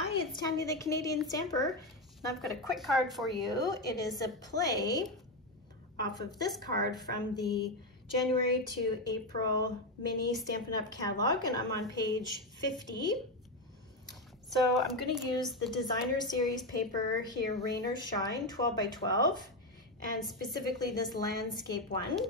Hi, it's Tammy the Canadian Stamper, and I've got a quick card for you. It is a play off of this card from the January to April mini Stampin' Up! Catalog, and I'm on page 50. So I'm going to use the designer series paper here, Rain or Shine, 12 by 12, and specifically this landscape one.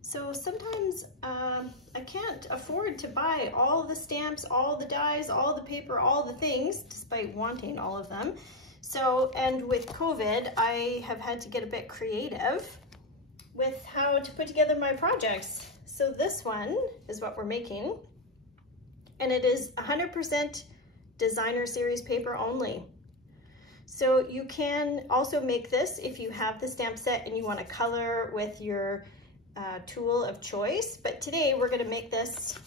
So sometimes I can't afford to buy all the stamps, all the dies, all the paper, all the things, despite wanting all of them. So, and with COVID, I have had to get a bit creative with how to put together my projects. So this one is what we're making, and it is 100% designer series paper only. So you can also make this if you have the stamp set and you want to color with your tool of choice, but today we're going to make this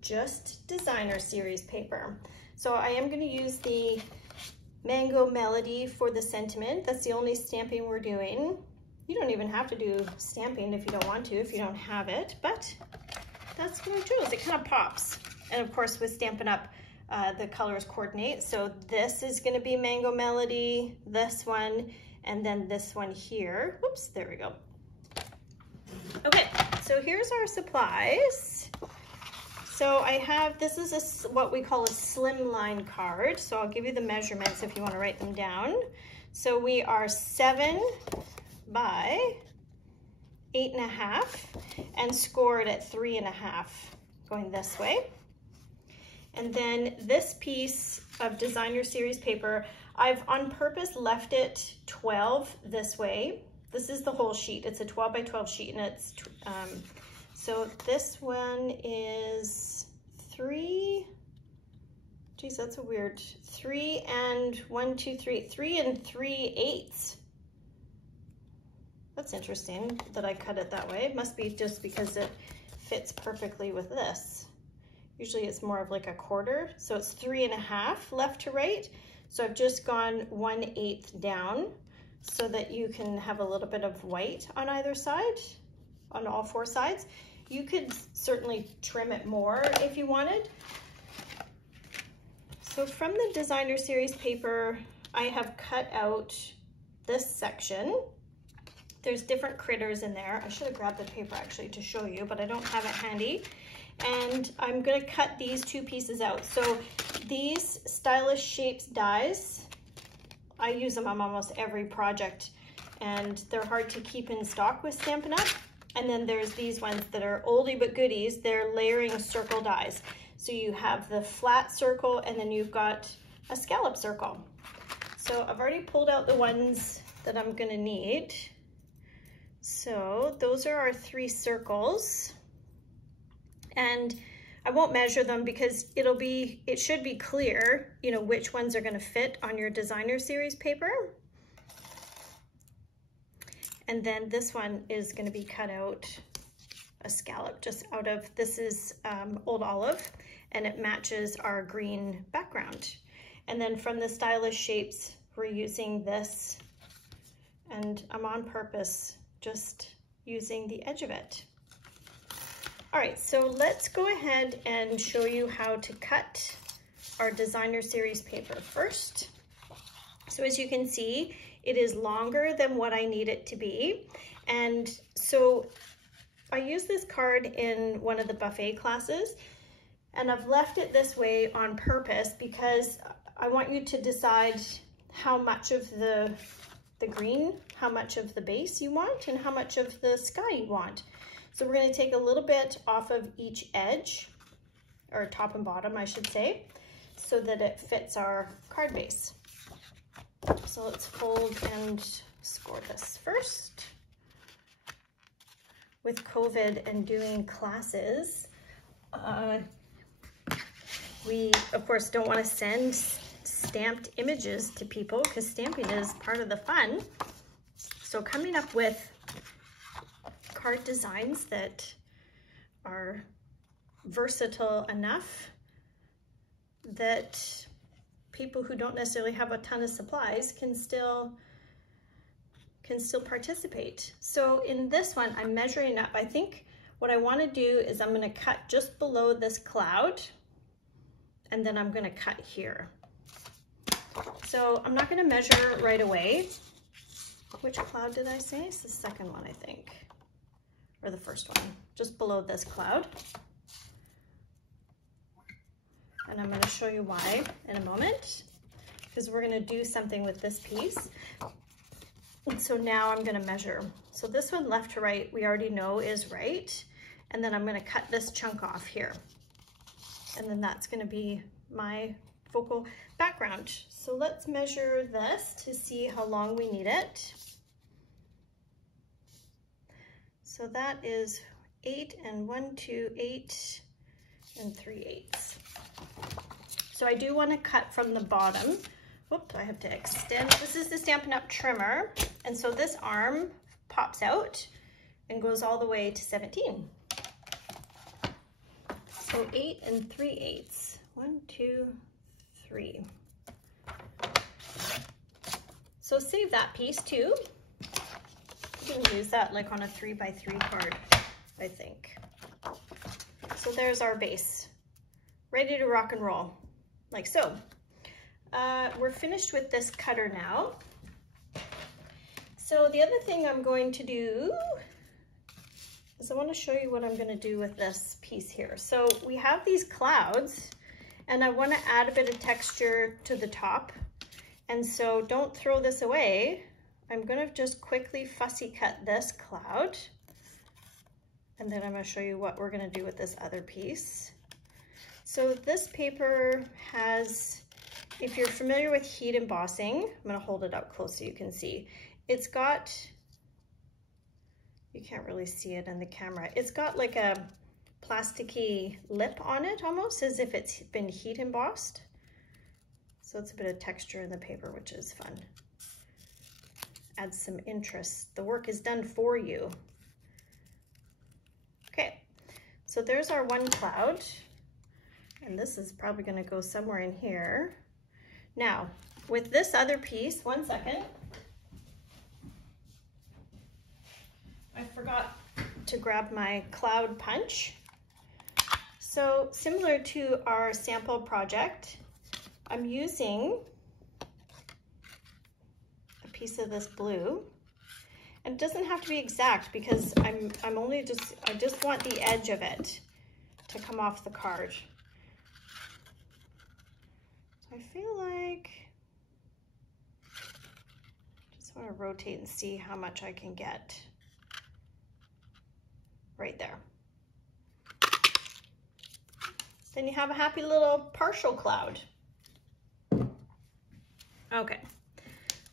just designer series paper. So I am going to use the Mango Melody for the sentiment. That's the only stamping we're doing. You don't even have to do stamping if you don't want to, if you don't have it, but that's what I chose. It kind of pops. And of course with Stampin' Up, the colors coordinate. So this is going to be Mango Melody, this one, and then this one here. Whoops, there we go. Okay, so here's our supplies. So I have, this is what we call a slimline card. So I'll give you the measurements if you want to write them down. So we are 7 by 8.5 and scored at 3.5 going this way. And then this piece of designer series paper, I've on purpose left it 12 this way. This is the whole sheet. It's a 12 by 12 sheet, and it's, so this one is 3, geez, that's a weird, 3 and 1, 2, 3, 3 and 3/8. That's interesting that I cut it that way. It must be just because it fits perfectly with this. Usually it's more of like a quarter, so it's 3.5 left to right. So I've just gone 1/8 down, so that you can have a little bit of white on either side, on all 4 sides. You could certainly trim it more if you wanted. So from the designer series paper, I have cut out this section. There's different critters in there. I should have grabbed the paper actually to show you, but I don't have it handy. And I'm gonna cut these 2 pieces out. So these Stylish Shapes dies, I use them on almost every project, and they're hard to keep in stock with Stampin' Up! And then there's these ones that are oldie but goodies. They're layering circle dies. So you have the flat circle, and then you've got a scallop circle. So I've already pulled out the ones that I'm gonna need. So those are our 3 circles. And I won't measure them because it should be clear, you know, which ones are going to fit on your designer series paper. And then this one is going to be cut out a scallop just out of, this is Old Olive, and it matches our green background. And then from the Stylish Shapes, we're using this, and I'm on purpose just using the edge of it. All right, so let's go ahead and show you how to cut our designer series paper first. So as you can see, it is longer than what I need it to be. And so I use this card in one of the buffet classes, and I've left it this way on purpose because I want you to decide how much of the green, how much of the base you want, and how much of the sky you want. So we're going to take a little bit off of each edge, or top and bottom, I should say, so that it fits our card base. So let's fold and score this first. With COVID and doing classes, we, of course, don't want to send stamped images to people because stamping is part of the fun. So coming up with card designs that are versatile enough that people who don't necessarily have a ton of supplies can still participate. So in this one, I'm measuring up. I think what I want to do is I'm going to cut just below this cloud and then I'm gonna cut here. So I'm not gonna measure right away. Which cloud did I say? It's the second one, I think, or the first one, just below this cloud. And I'm gonna show you why in a moment, because we're gonna do something with this piece. And so now I'm gonna measure. So this one left to right, we already know is right. And then I'm gonna cut this chunk off here. And then that's gonna be my focal background. So let's measure this to see how long we need it. So that is 8 and 1, 2, 8 and 3/8. So I do want to cut from the bottom. Whoops, I have to extend. This is the Stampin' Up! Trimmer. And so this arm pops out and goes all the way to 17. So 8 and 3/8. 1, 2, 3. So save that piece too. You can use that like on a 3x3 card, I think. So there's our base, ready to rock and roll, like so. We're finished with this cutter now. So the other thing I'm going to do is I want to show you what I'm going to do with this piece here. So we have these clouds, and I want to add a bit of texture to the top. And so don't throw this away. I'm going to just quickly fussy cut this cloud. And then I'm going to show you what we're going to do with this other piece. So this paper has, if you're familiar with heat embossing, I'm going to hold it up close so you can see. It's got, you can't really see it in the camera. It's got like a plasticky lip on it almost, as if it's been heat embossed. So it's a bit of texture in the paper, which is fun. Adds some interest. The work is done for you. Okay, so there's our one cloud. And this is probably going to go somewhere in here. Now, with this other piece, one second. I forgot to grab my cloud punch. So similar to our sample project, I'm using a piece of this blue. And it doesn't have to be exact because I just want the edge of it to come off the card. I feel like I just want to rotate and see how much I can get right there. Then you have a happy little partial cloud. Okay,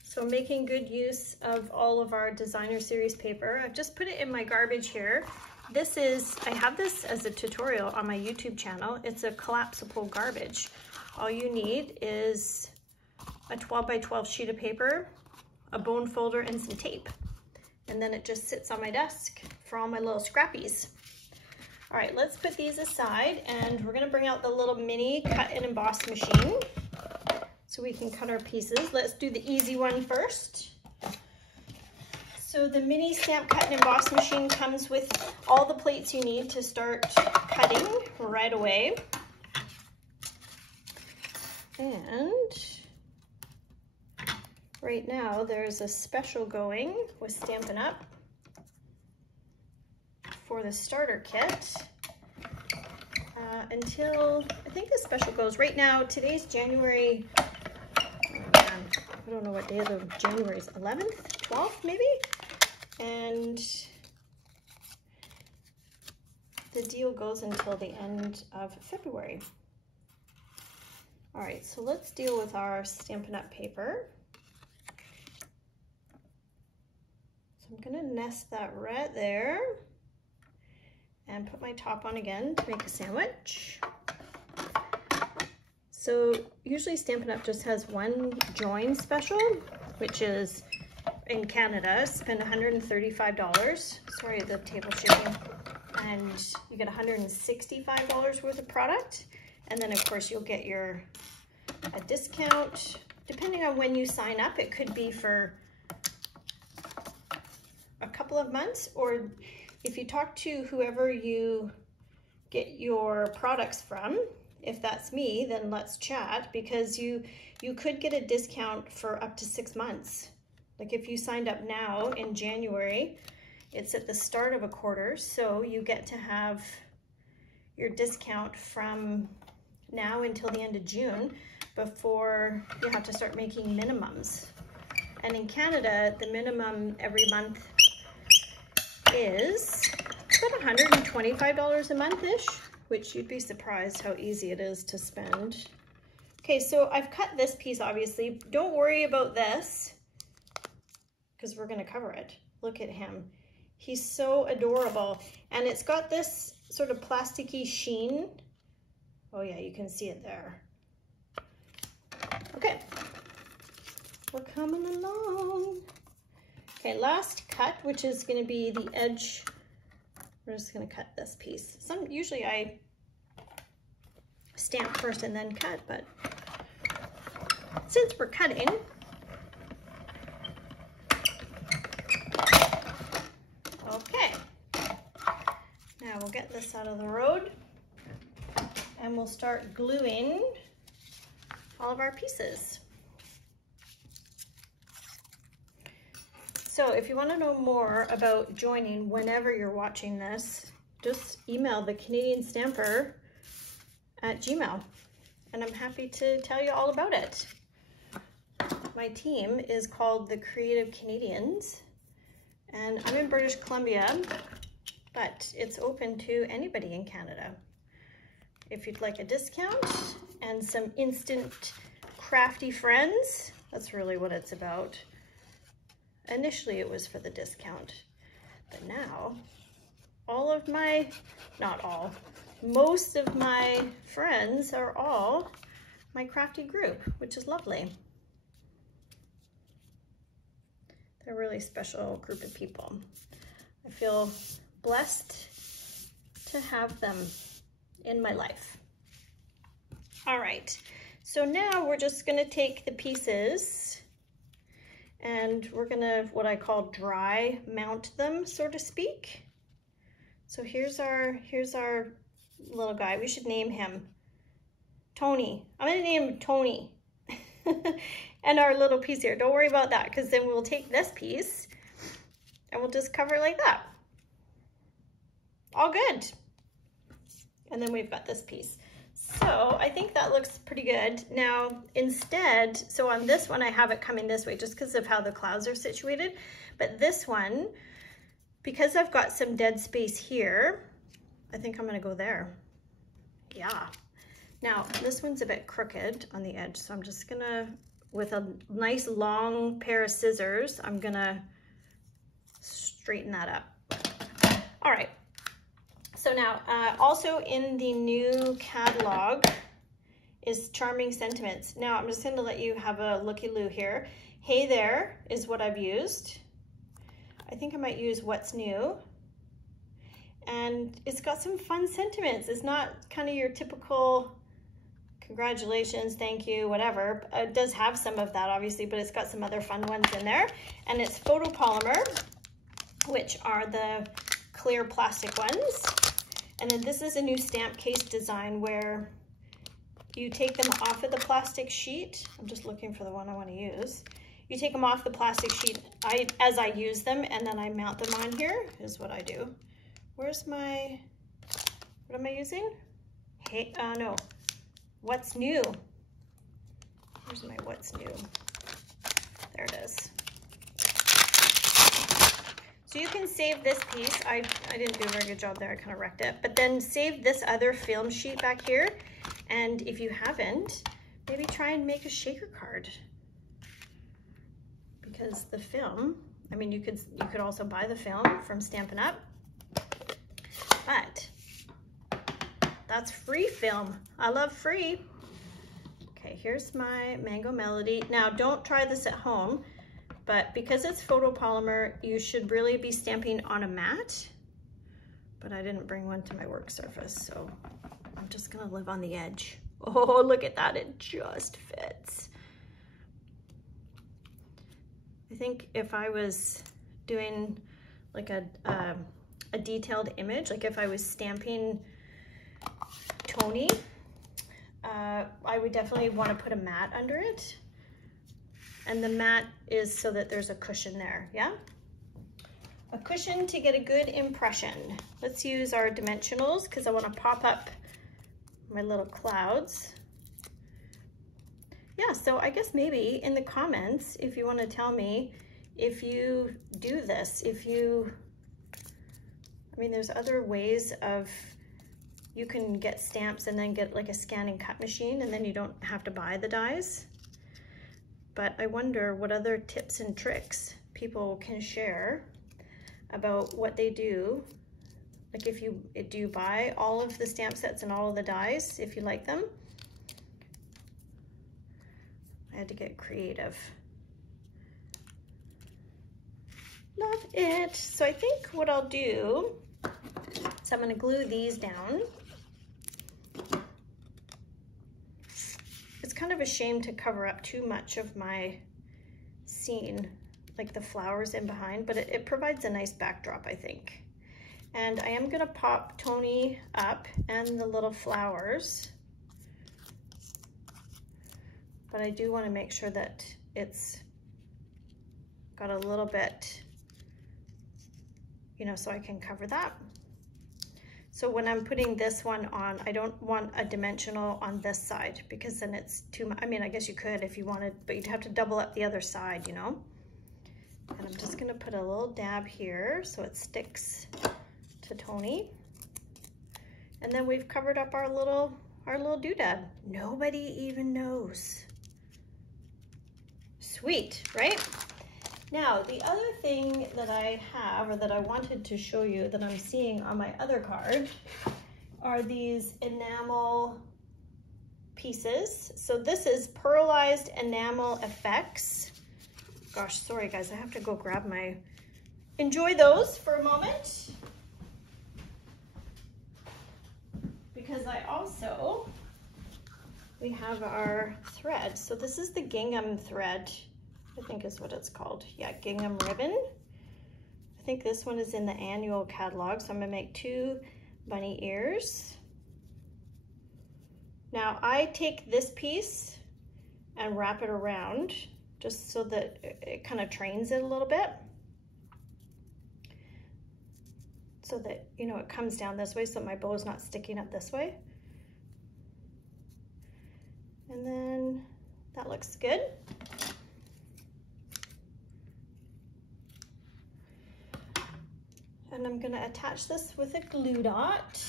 so making good use of all of our designer series paper. I've just put it in my garbage here. This is, I have this as a tutorial on my YouTube channel. It's a collapsible garbage. All you need is a 12 by 12 sheet of paper, a bone folder, and some tape. And then it just sits on my desk for all my little scrappies. All right, let's put these aside, and we're gonna bring out the little mini cut and emboss machine so we can cut our pieces. Let's do the easy one first. So the mini stamp cut and emboss machine comes with all the plates you need to start cutting right away. And right now there's a special going with Stampin' Up! For the starter kit until, I think the special goes right now. Today's January, oh man, I don't know what day of the January is, 11th, 12th maybe? And the deal goes until the end of February. All right, so let's deal with our Stampin' Up! Paper. So I'm gonna nest that right there and put my top on again to make a sandwich. So usually Stampin' Up! Just has one join special, which is in Canada, spend $135. Sorry, the table's shaking. And you get $165 worth of product. And then of course you'll get a discount. Depending on when you sign up, it could be for a couple of months, or if you talk to whoever you get your products from, If that's me, then let's chat, because you could get a discount for up to 6 months. Like if you signed up now in January, it's at the start of a quarter, so you get to have your discount from now until the end of June before you have to start making minimums. And in Canada, the minimum every month is about $125 a month-ish, which you'd be surprised how easy it is to spend. Okay, so I've cut this piece, obviously. Don't worry about this, because we're gonna cover it. Look at him. He's so adorable. And it's got this sort of plasticky sheen. Oh yeah, you can see it there. Okay, we're coming along. Okay, last cut, which is gonna be the edge. We're just gonna cut this piece. Usually I stamp first and then cut, but since we're cutting, okay. Now we'll get this out of the road and we'll start gluing all of our pieces. So if you want to know more about joining whenever you're watching this, just email the Canadian Stamper at Gmail, and I'm happy to tell you all about it. My team is called the Creative Canadians, and I'm in British Columbia, but it's open to anybody in Canada. If you'd like a discount and some instant crafty friends, that's really what it's about. Initially it was for the discount, but now most of my friends are all my crafty group, which is lovely. They're a really special group of people. I feel blessed to have them in my life. All right, so now we're just gonna take the pieces and we're gonna, what I call dry mount them, so to speak. So here's our little guy. We should name him Tony. I'm gonna name him Tony. And our little piece here, don't worry about that, because then we'll take this piece and we'll just cover it like that. All good. And then we've got this piece. So I think that looks pretty good. Now instead, so on this one I have it coming this way just because of how the clouds are situated, but this one, because I've got some dead space here, I think I'm gonna go there. Yeah. Now this one's a bit crooked on the edge, so I'm just gonna, with a nice long pair of scissors, I'm gonna straighten that up. All right. So now, also in the new catalog is Charming Sentiments. Now I'm just gonna let you have a looky-loo here. Hey There is what I've used. I think I might use What's New. And it's got some fun sentiments. It's not kind of your typical congratulations, thank you, whatever. It does have some of that obviously, but it's got some other fun ones in there. And it's photopolymer, which are the clear plastic ones. And then this is a new stamp case design where you take them off of the plastic sheet. I'm just looking for the one I want to use. You take them off the plastic sheet as I use them, and then I mount them on here, is what I do. Where's my, what am I using? Hey, no, What's New? Where's my What's New? There it is. So you can save this piece. I didn't do a very good job there, I kind of wrecked it. But then save this other film sheet back here. And if you haven't, maybe try and make a shaker card. Because the film, I mean, you could also buy the film from Stampin' Up. But that's free film. I love free. Okay, here's my Mango Melody. Now don't try this at home. But because it's photopolymer, you should really be stamping on a mat. But I didn't bring one to my work surface, so I'm just gonna live on the edge. Oh, look at that, it just fits. I think if I was doing like a detailed image, like if I was stamping Tony, I would definitely want to put a mat under it. And the mat is so that there's a cushion there, yeah? A cushion to get a good impression. Let's use our dimensionals because I want to pop up my little clouds. Yeah, so I guess maybe in the comments, if you want to tell me if you do this, I mean, there's other ways of, you can get stamps and then get like a scan and cut machine and then you don't have to buy the dies. But I wonder what other tips and tricks people can share about what they do. Like do you buy all of the stamp sets and all of the dies if you like them? I had to get creative. Love it. So I think what I'll do is I'm going to glue these down. It's kind of a shame to cover up too much of my scene, like the flowers in behind, but it provides a nice backdrop, I think. And I am going to pop Tony up and the little flowers, but I do want to make sure that it's got a little bit, you know, so I can cover that. So when I'm putting this one on, I don't want a dimensional on this side because then it's too much. I mean, I guess you could if you wanted, but you'd have to double up the other side, you know? And I'm just gonna put a little dab here so it sticks to Tony. And then we've covered up our little doodad. Nobody even knows. Sweet, right? Now, the other thing that I have, or that I wanted to show you that I'm seeing on my other card, are these enamel pieces. So this is Pearlized Enamel Effects. Gosh, sorry guys, I have to go grab my, enjoy those for a moment. Because we have our thread. So this is the gingham thread, I think is what it's called. Yeah, gingham ribbon. I think this one is in the annual catalog, so I'm gonna make 2 bunny ears. Now I take this piece and wrap it around just so that it kind of trains it a little bit. So that, you know, it comes down this way so my bow is not sticking up this way. And then that looks good. And I'm gonna attach this with a glue dot.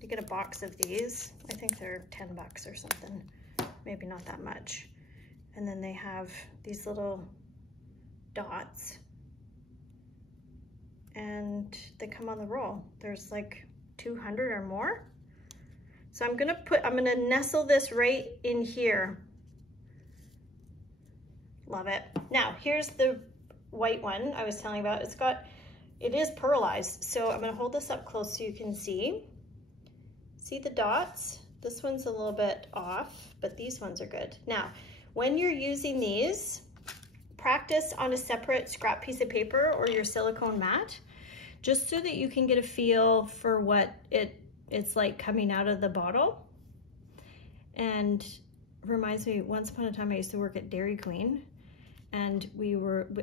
You get a box of these. I think they're 10 bucks or something, maybe not that much. And then they have these little dots and they come on the roll. There's like 200 or more. So I'm gonna nestle this right in here. Love it. Now, here's the white one I was telling about. It is pearlized. So I'm gonna hold this up close so you can see. See the dots? This one's a little bit off, but these ones are good. Now, when you're using these, practice on a separate scrap piece of paper or your silicone mat, just so that you can get a feel for what it's like coming out of the bottle. And reminds me, once upon a time I used to work at Dairy Queen, and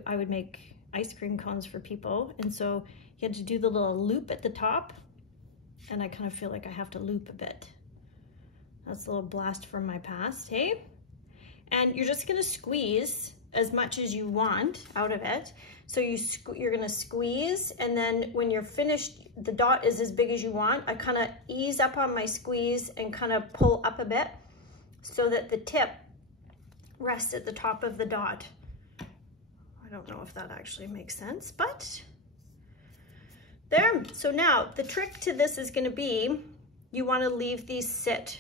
I would make ice cream cones for people, and so you had to do the little loop at the top, and I kind of feel like I have to loop a bit. That's a little blast from my past, hey? And you're just gonna squeeze as much as you want out of it. So you're gonna squeeze, and then when you're finished, the dot is as big as you want. I kind of ease up on my squeeze and kind of pull up a bit so that the tip rests at the top of the dot. I don't know if that actually makes sense, but there. So now the trick to this is gonna be, you wanna leave these sit.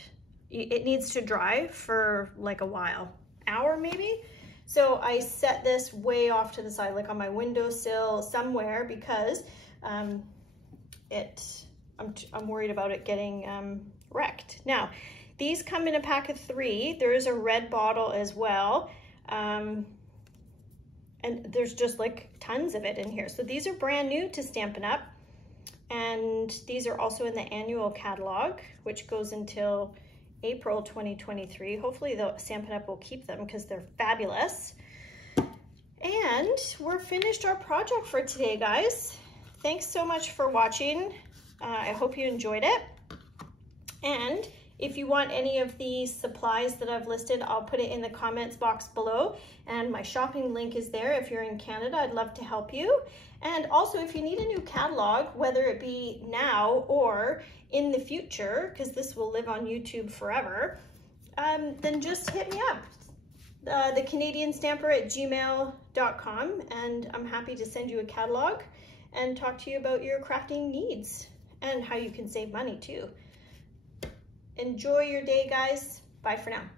It needs to dry for like a while, hour maybe. So I set this way off to the side, like on my windowsill somewhere, because I'm worried about it getting wrecked. Now, these come in a pack of 3. There is a red bottle as well. And there's just like tons of it in here. So these are brand new to Stampin' Up. And these are also in the annual catalog, which goes until April 2023. Hopefully the Stampin' Up! Will keep them because they're fabulous. And we're finished our project for today, guys. Thanks so much for watching. I hope you enjoyed it. And if you want any of the supplies that I've listed, I'll put it in the comments box below. And my shopping link is there. If you're in Canada, I'd love to help you. And also, if you need a new catalog, whether it be now or in the future, because this will live on YouTube forever, then just hit me up. thecanadianstamper@gmail.com, and I'm happy to send you a catalog and talk to you about your crafting needs and how you can save money too. Enjoy your day, guys. Bye for now.